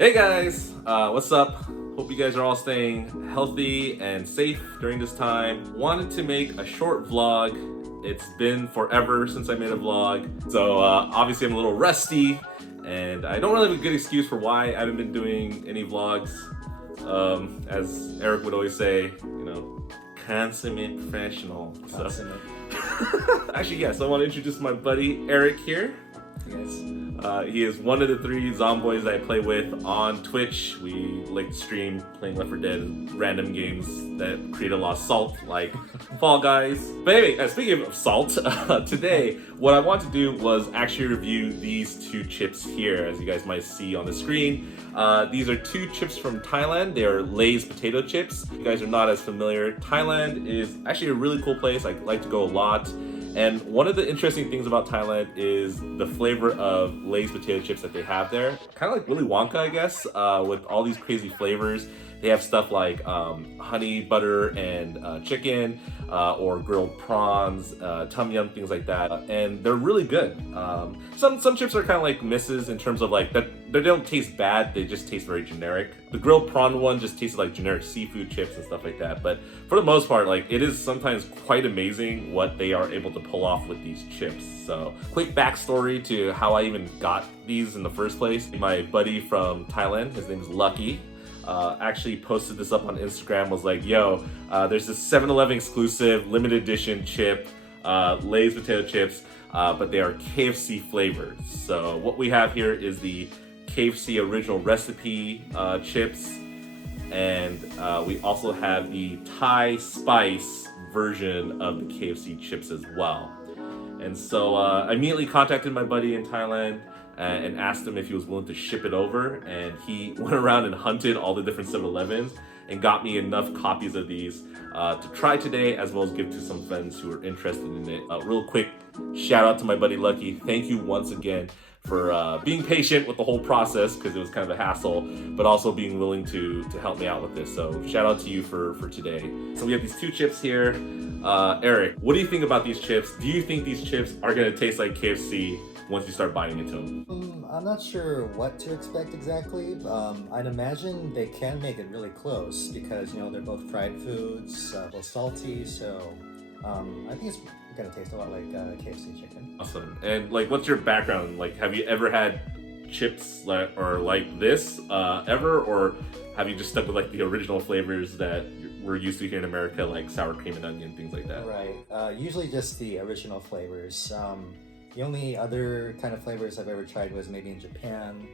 Hey guys, what's up? Hope you guys are all staying healthy and safe during this time. Wanted to make a short vlog. It's been forever since I made a vlog. So obviously I'm a little rusty and I don't really have a good excuse for why I haven't been doing any vlogs. As Eric would always say, consummate professional. Consummate. Actually, yes, I want to introduce my buddy Eric here. Yes. He is one of the three zomboys that I play with on Twitch. We like to stream playing Left 4 Dead, random games that create a lot of salt, like Fall Guys. But anyway, speaking of salt, today what I want to do was actually review these two chips here, as you guys might see on the screen. These are two chips from Thailand. They are Lay's potato chips. If you guys are not as familiar, Thailand is actually a really cool place. I like to go a lot. And one of the interesting things about Thailand is the flavor of Lay's potato chips that they have there. Kind of like Willy Wonka, I guess, with all these crazy flavors. They have stuff like honey, butter, and chicken, or grilled prawns, tom yum, things like that. And they're really good. Some chips are kind of like misses in terms of like that they don't taste bad, they just taste very generic. The grilled prawn one just tastes like generic seafood chips and stuff like that. But for the most part, like it is sometimes quite amazing what they are able to pull off with these chips. So quick backstory to how I even got these in the first place. My buddy from Thailand, his name is Lucky, actually posted this up on Instagram, was like, yo, there's this 7-Eleven exclusive limited edition chip, Lay's potato chips, but they are KFC flavored. So what we have here is the KFC original recipe chips, and we also have the Thai spice version of the KFC chips as well. And so I immediately contacted my buddy in Thailand and asked him if he was willing to ship it over, and he went around and hunted all the different 7-Elevens and got me enough copies of these to try today, as well as give to some friends who are interested in it. Real quick shout out to my buddy Lucky. Thank you once again for being patient with the whole process, because it was kind of a hassle, but also being willing to help me out with this. So shout out to you for today. So we have these two chips here. Eric, what do you think about these chips? Do you think these chips are gonna taste like KFC once you start biting into them? I'm not sure what to expect exactly. I'd imagine they can make it really close because, they're both fried foods, both salty, so I think it's gonna taste a lot like KFC chicken. Awesome. And like, what's your background? Like, have you ever had chips like this ever, or have you just stuck with like the original flavors that we're used to here in America, like sour cream and onion, things like that? Right. Usually just the original flavors. The only other kind of flavors I've ever tried was maybe in Japan.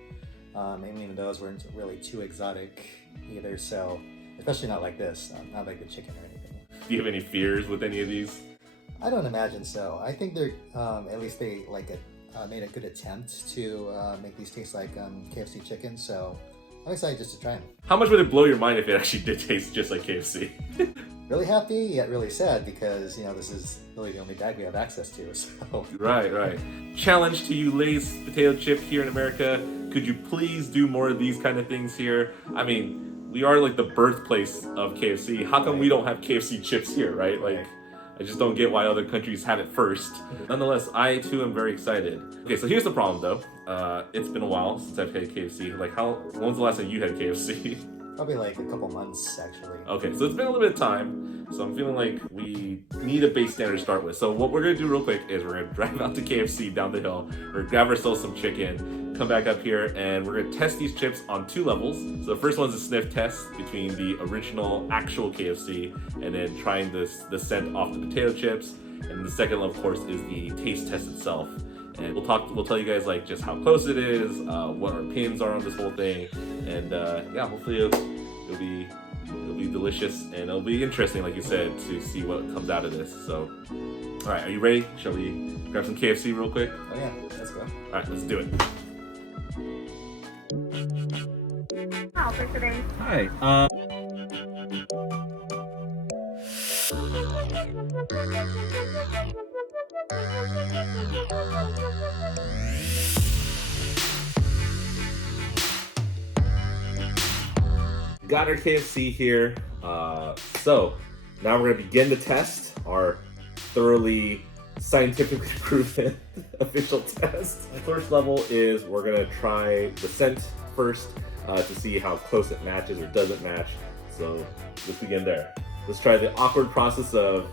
And even those weren't really too exotic either, so especially not like this, not like the chicken or anything. Do you have any fears with any of these? I don't imagine so. I think they're, at least they made a good attempt to make these taste like KFC chicken, so I'm excited just to try them. How much would it blow your mind if it actually did taste just like KFC? Really happy, yet really sad, because this is really the only bag we have access to. So Right. Challenge to you, Lay's potato chip here in America. Could you please do more of these kind of things here? I mean, we are like the birthplace of KFC. How come we don't have KFC chips here, right? Like, I just don't get why other countries have it first. Nonetheless, I too am very excited. Okay, so here's the problem though. It's been a while since I've had KFC. Like, when was the last time you had KFC? Probably like a couple months, actually. Okay, so it's been a little bit of time, so I'm feeling like we need a base standard to start with. So what we're gonna do real quick is we're gonna drive out to KFC down the hill, we're gonna grab ourselves some chicken, come back up here, and we're gonna test these chips on 2 levels. So the first one's a sniff test between the original actual KFC and then trying the scent off the potato chips. And the second level, of course, is the taste test itself. And we'll tell you guys like just how close it is, what our opinions are on this whole thing, and yeah, hopefully it'll be delicious and it'll be interesting, like you said, to see what comes out of this. So, all right, are you ready? Shall we grab some KFC real quick? Oh yeah, let's go. All right, let's do it. For today. Hi. Got our KFC here. So now we're gonna begin the test, our thoroughly scientifically proven official test. The first level is we're gonna try the scent first. to see how close it matches or doesn't match. So let's begin there. Let's try the awkward process of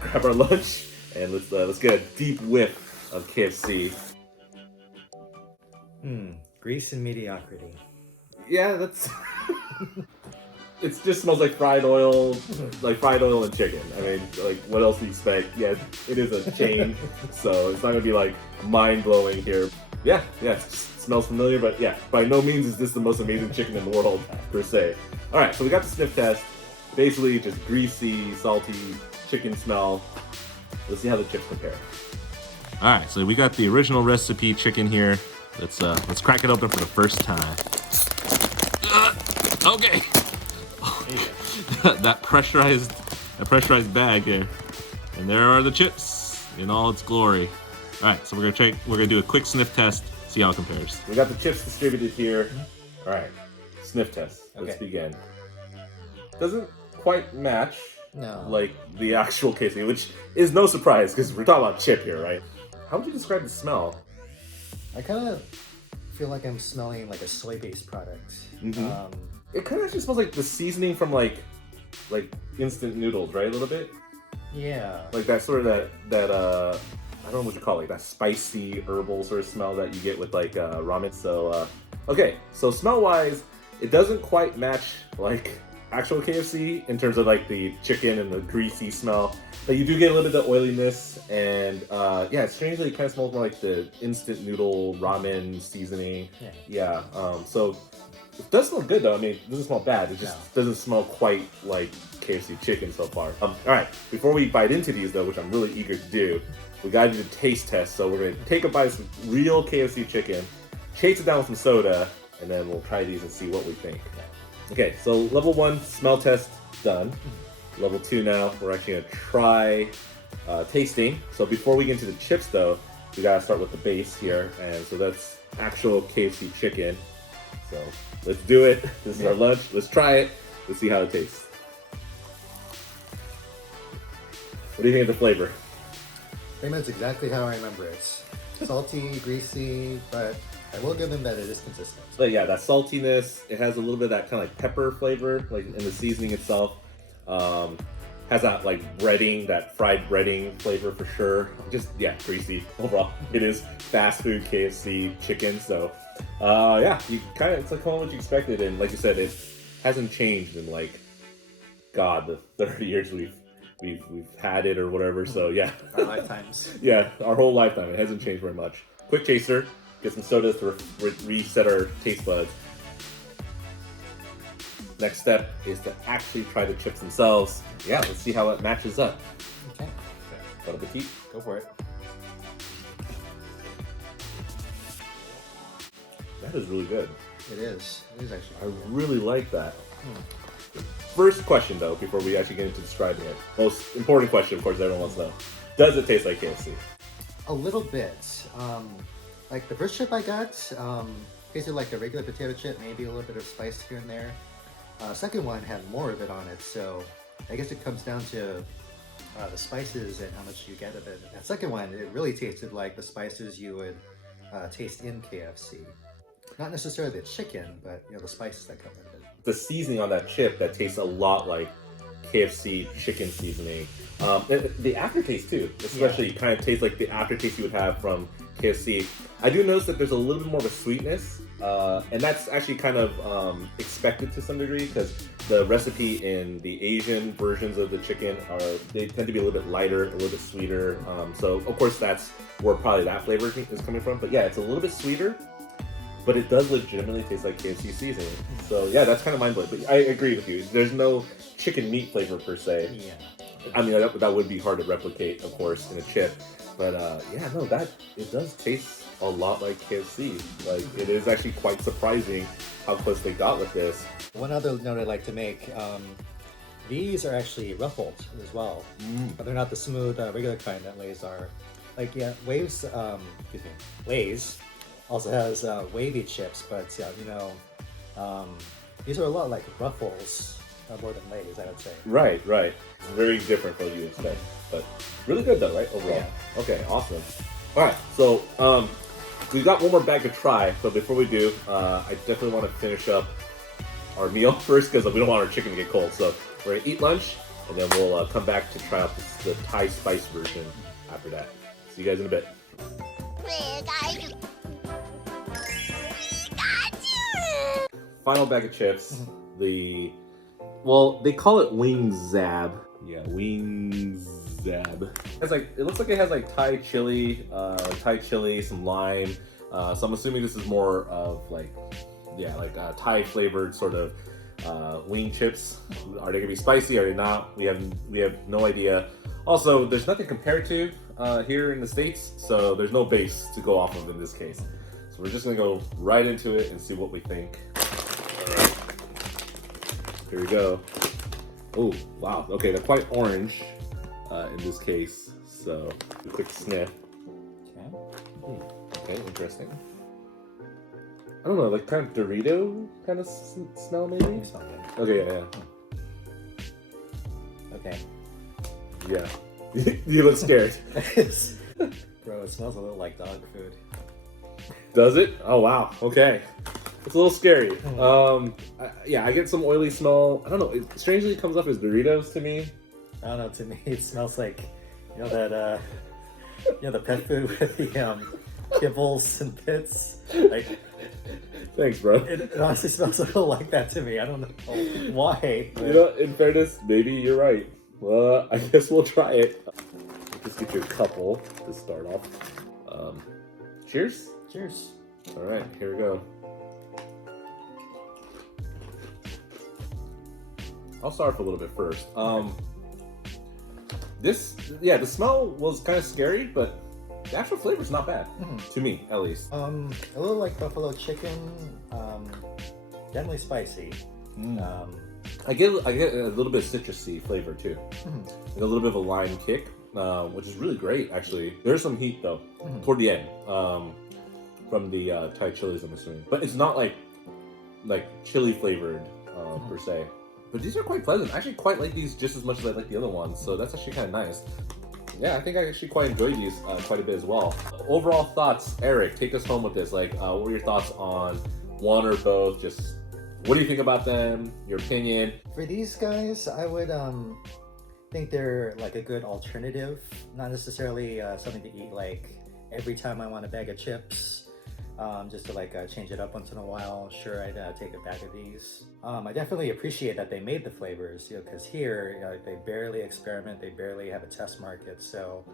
grab our lunch and let's get a deep whiff of KFC. Grease and mediocrity. Yeah, that's. It just smells like fried oil and chicken. I mean, like, what else do you expect? Yeah, it is a chain, so it's not gonna be like mind blowing here. Yeah, it just smells familiar, but yeah, by no means is this the most amazing chicken in the world per se. All right, so we got the sniff test. Basically, just greasy, salty chicken smell. Let's see how the chips compare. All right, so we got the original recipe chicken here. Let's crack it open for the first time. Okay. that pressurized bag there, and there are the chips in all its glory. All right, so we're gonna do a quick sniff test, see how it compares. We got the chips distributed here. All right, sniff test. Let's begin. Doesn't quite match like the actual KFC, which is no surprise because we're talking about chip here, right? How would you describe the smell? I kind of feel like I'm smelling like a soy-based product. It kind of actually smells like the seasoning from like instant noodles, right? A little bit. Yeah. Like that sort of that I don't know what you call it, like that spicy herbal sort of smell that you get with like ramen. So okay, so smell wise, it doesn't quite match like actual KFC in terms of like the chicken and the greasy smell, but you do get a little bit of oiliness, and yeah, strangely it kind of smells more like the instant noodle ramen seasoning. Yeah. So it does smell good though. I mean, it doesn't smell bad. It just doesn't smell quite like KFC chicken so far. All right, before we bite into these though, which I'm really eager to do, we gotta do the taste test. So we're gonna take a bite of some real KFC chicken, chase it down with some soda, and then we'll try these and see what we think. Okay, so level 1 smell test done. Level 2 now, we're actually gonna try tasting. So before we get into the chips though, we gotta start with the base here, and so that's actual KFC chicken. So let's do it. This is our lunch. Let's try it. Let's see how it tastes. What do you think of the flavor? Pretty much exactly how I remember it. Salty, greasy, but I will give them that it is consistent. But yeah, that saltiness, it has a little bit of that kind of like pepper flavor, like in the seasoning itself. Has that like breading, that fried breading flavor for sure. Just, yeah, greasy overall. It is fast food KFC chicken, so yeah, you kind of, it's like what you expected, and like you said, it hasn't changed in like, God, the 30 years we've had it or whatever, so yeah. Our lifetimes. Yeah, our whole lifetime, it hasn't changed very much. Quick chaser, get some sodas to reset our taste buds. Next step is to actually try the chips themselves. Yeah, let's see how it matches up. Okay. Bon appetit. Go for it. That is really good. It is. It is actually. I really like that. First question though, before we actually get into describing it. Most important question, of course, everyone wants to know. Does it taste like KFC? A little bit. Like the first chip I got, tasted like a regular potato chip, maybe a little bit of spice here and there. Second one had more of it on it, so I guess it comes down to the spices and how much you get of it. That second one, it really tasted like the spices you would taste in KFC. Not necessarily the chicken, but the spices that come with it. The seasoning on that chip that tastes a lot like KFC chicken seasoning. The aftertaste too, especially kind of tastes like the aftertaste you would have from KFC. I do notice that there's a little bit more of a sweetness, and that's actually kind of expected to some degree because the recipe in the Asian versions of the chicken they tend to be a little bit lighter, a little bit sweeter. So of course that's where probably that flavor is coming from. But yeah, it's a little bit sweeter, but it does legitimately taste like KFC seasoning. So yeah, that's kind of mind blowing. But I agree with you. There's no chicken meat flavor per se. Yeah. I mean, that would be hard to replicate, of course, in a chip. But yeah, no, it does taste a lot like KFC. Like, it is actually quite surprising how close they got with this. One other note I'd like to make, these are actually ruffled as well. But they're not the smooth, regular kind that Lay's are. Like, yeah, Lay's also has wavy chips, but these are a lot like Ruffles, more than Lay's, I would say. Right. It's very different from what you expect, but really good though, right? Overall. Yeah. Okay, awesome. All right, so we've got one more bag to try, but before we do, I definitely want to finish up our meal first because we don't want our chicken to get cold. So we're gonna eat lunch, and then we'll come back to try out the Thai spice version after that. See you guys in a bit. Final bag of chips. They call it Wingz Zabb. Yeah, Wingz Zabb. It looks like it has like Thai chili, some lime. So I'm assuming this is more of Thai flavored sort of wing chips. Are they gonna be spicy? Are they not? We have no idea. Also, there's nothing compared to here in the States, so there's no base to go off of in this case. So we're just gonna go right into it and see what we think. All right, here we go. Oh wow, okay, they're quite orange in this case. So a quick sniff. Okay. Okay, interesting. I don't know, like kind of Dorito kind of smell maybe? Smell good. Okay, yeah. Okay. Yeah. You look scared. Bro, it smells a little like dog food. Does it? Oh wow, okay. It's a little scary. I get some oily smell. I don't know, it strangely comes off as Doritos to me. I don't know, to me it smells like, the pet food with the kibbles and bits. Like, thanks, bro. it honestly smells a little like that to me. I don't know why. But... You know, in fairness, maybe you're right. Well, I guess we'll try it. Let's get you a couple to start off. Cheers. Cheers. All right, here we go. I'll start off a little bit first. The smell was kind of scary, but the actual flavor's not bad, to me at least. A little like buffalo chicken, definitely spicy. I get a little bit of citrusy flavor too, like a little bit of a lime kick, which is really great actually. There's some heat though toward the end from the Thai chilies, I'm assuming, but it's not like chili flavored per se. But these are quite pleasant. I actually quite like these just as much as I like the other ones, so that's actually kind of nice. Yeah, I think I actually quite enjoyed these quite a bit as well. Overall thoughts, Eric, take us home with this. Like, what were your thoughts on one or both? Just what do you think about them? Your opinion? For these guys, I would think they're like a good alternative. Not necessarily something to eat like every time I want a bag of chips. Just to change it up once in a while. Sure, I'd take a bag of these. I definitely appreciate that they made the flavors, because here they barely experiment, they barely have a test market. So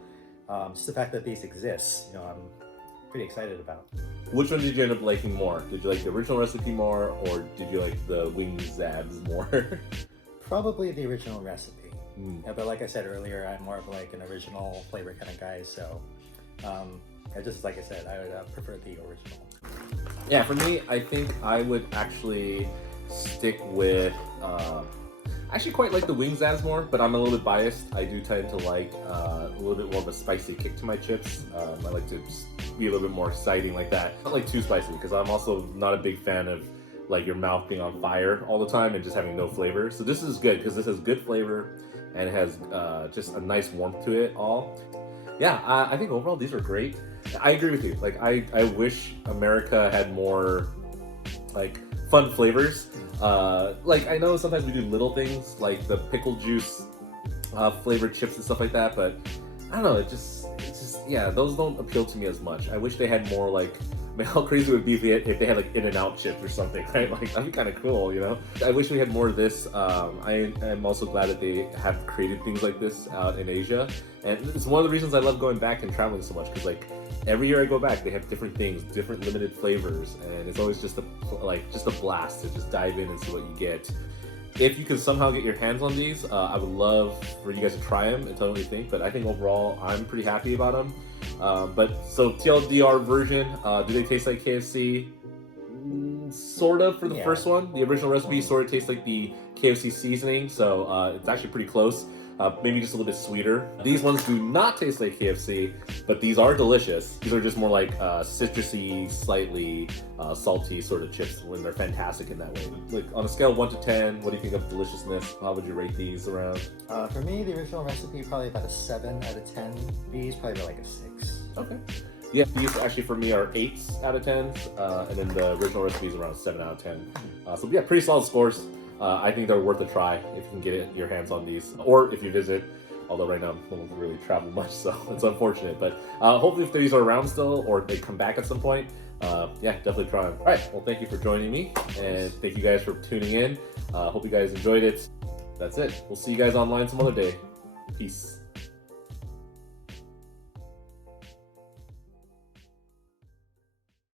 just the fact that these exist, I'm pretty excited about. Which one did you end up liking more? Did you like the original recipe more, or did you like the Wingz Zabbs more? Probably the original recipe. Yeah, but like I said earlier, I'm more of like an original flavor kind of guy. So. Just like I said, I would prefer the original. Yeah, for me, I think I would actually stick with. I actually quite like the Wingz Zabbs more, but I'm a little bit biased. I do tend to like a little bit more of a spicy kick to my chips. I like to just be a little bit more exciting like that. Not like too spicy, because I'm also not a big fan of like your mouth being on fire all the time and just having no flavor. So this is good because this has good flavor and it has just a nice warmth to it all. Yeah, I think overall these are great. I agree with you. Like, I wish America had more, like, fun flavors. Like, I know sometimes we do little things, like the pickle juice flavored chips and stuff like that, but I don't know, it's just, yeah, those don't appeal to me as much. I wish they had more, like, I mean, how crazy would it be if they had, like, In-N-Out chips or something, right? Like, that'd be kind of cool, you know? I wish we had more of this. I am also glad that they have created things like this out in Asia. And it's one of the reasons I love going back and traveling so much, because, like, every year I go back, they have different things, different limited flavors, and it's always just a blast to just dive in and see what you get. If you can somehow get your hands on these, I would love for you guys to try them and tell me what you think. But I think overall, I'm pretty happy about them. So TLDR version, do they taste like KFC? Sort of for the first one. The original recipe sort of tastes like the KFC seasoning, so it's actually pretty close. Maybe just a little bit sweeter. These ones do not taste like KFC, but these are delicious. These are just more like citrusy, slightly salty sort of chips when they're fantastic in that way. Like on a scale of 1 to 10, what do you think of deliciousness? How would you rate these around? For me, the original recipe, probably about a 7 out of 10. These, probably like a 6. Okay. Yeah, these actually for me are 8s out of 10, and then the original recipe is around 7 out of 10. So yeah, pretty solid scores. I think they're worth a try if you can get your hands on these, or if you visit. Although right now I don't really travel much, so it's unfortunate. But hopefully if these are around still, or they come back at some point, yeah, definitely try them. All right, well, thank you for joining me, and thank you guys for tuning in. Hope you guys enjoyed it. That's it. We'll see you guys online some other day. Peace.